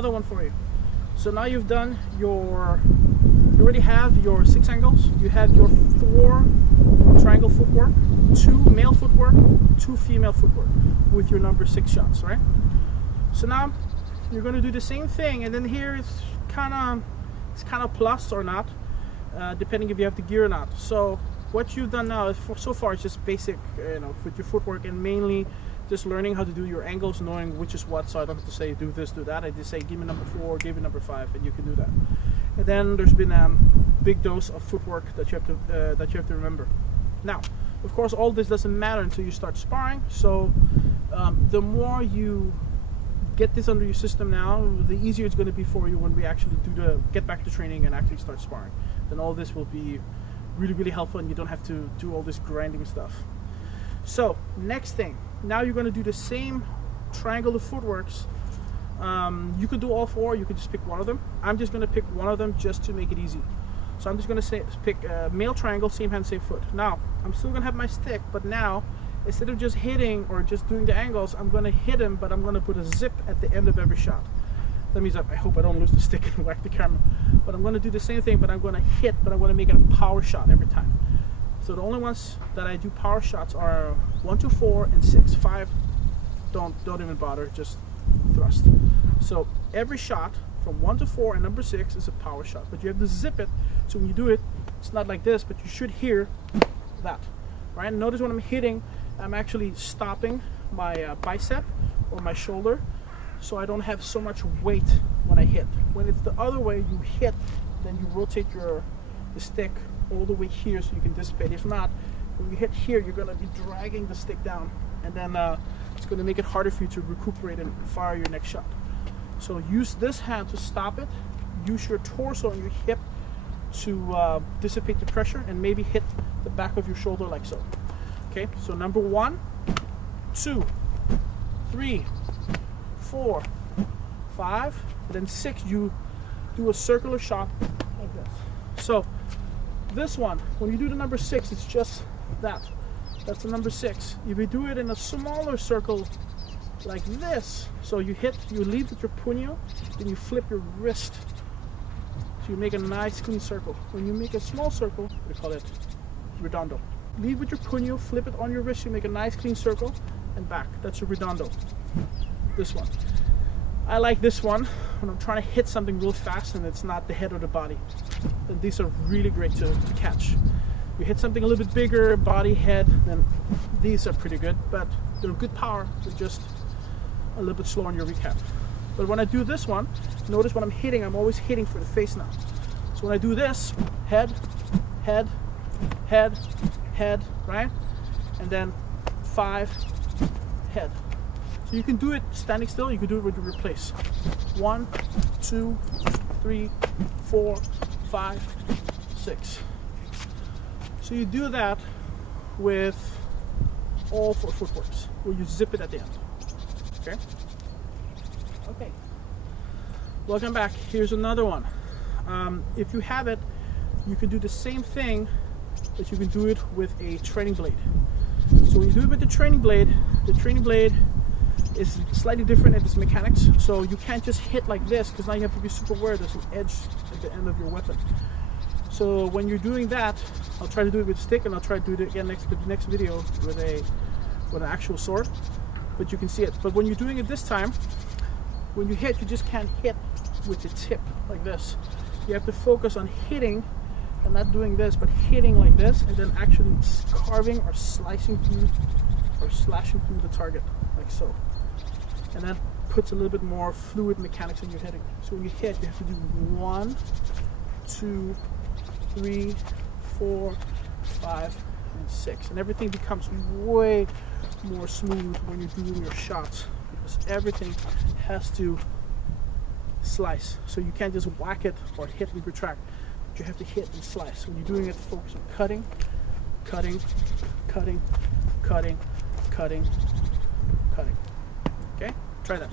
another one for you. So now you've done your, you already have your 6 angles, you have your 4 triangle footwork, 2 male footwork, 2 female footwork with your number 6 shots, right? So now you're going to do the same thing, and then here it's kind of plus or not, depending if you have the gear or not. So what you've done now is so far is just basic, with your footwork, and mainly just learning how to do your angles, knowing which is what. So I don't have to say do this, do that. I just say give me number 4, give me number 5, and you can do that. And then there's been a big dose of footwork that you have to remember. Now, of course, all this doesn't matter until you start sparring. So the more you get this under your system now, the easier it's going to be for you when we actually get back to training and actually start sparring. Then all this will be really, really helpful, and you don't have to do all this grinding stuff. So next thing, now you're going to do the same triangle of footworks. You could do all 4, you could just pick one of them. I'm just going to pick one of them just to make it easy. So I'm just going to pick male triangle, same hand, same foot. Now I'm still going to have my stick, but now instead of just hitting or just doing the angles, I'm going to hit him, but I'm going to put a zip at the end of every shot. That means I hope I don't lose the stick and whack the camera. But I'm going to do the same thing, but I'm going to hit, but I'm going to make it a power shot every time. So the only ones that I do power shots are 1 to 4 and 6. 5, don't even bother, just thrust. So every shot from 1 to 4 and number 6 is a power shot, but you have to zip it. So when you do it, it's not like this, but you should hear that, right? Notice when I'm hitting, I'm actually stopping my bicep or my shoulder, so I don't have so much weight when I hit. When it's the other way, you hit, then you rotate the stick all the way here so you can dissipate. If not, when you hit here, you're going to be dragging the stick down, and then it's going to make it harder for you to recuperate and fire your next shot. So use this hand to stop it, use your torso and your hip to dissipate the pressure, and maybe hit the back of your shoulder like so. Okay, so number 1, 2, 3, 4, 5, and then 6, you do a circular shot like this. So this one, when you do the number 6, it's just that. That's the number 6. If you do it in a smaller circle like this, so you lead with your puño, then you flip your wrist. So you make a nice clean circle. When you make a small circle, we call it redondo. Lead with your puño, flip it on your wrist, you make a nice clean circle, and back. That's your redondo. This one. I like this one when I'm trying to hit something real fast and it's not the head or the body. Then these are really great to catch. You hit something a little bit bigger, body, head, then these are pretty good, but they're good power. They're just a little bit slow on your recap. But when I do this one, notice when I'm hitting, I'm always hitting for the face now. So when I do this, head, head, head, head, right? And then 5, head. So you can do it standing still, you can do it with your place. 1, 2, 3, 4, 5, 6. So you do that with all 4 footworks, where you zip it at the end. Okay? Okay. Welcome back. Here's another one. If you have it, you can do the same thing, but you can do it with a training blade. So when you do it with the training blade is slightly different in its mechanics. So you can't just hit like this, because now you have to be super aware there's an edge at the end of your weapon. So when you're doing that, I'll try to do it with a stick, and I'll try to do it again next video with an actual sword, but you can see it. But when you're doing it this time, when you hit, you just can't hit with the tip like this. You have to focus on hitting and not doing this, but hitting like this, and then actually carving or slicing through or slashing through the target like so. And that puts a little bit more fluid mechanics in your hitting. So when you hit, you have to do 1, 2, 3, 4, 5, and 6, and everything becomes way more smooth when you're doing your shots, because everything has to slice. So you can't just whack it or hit and retract, but you have to hit and slice. When you're doing it, focus on cutting, cutting, cutting, cutting, cutting, cutting. Okay? Try that.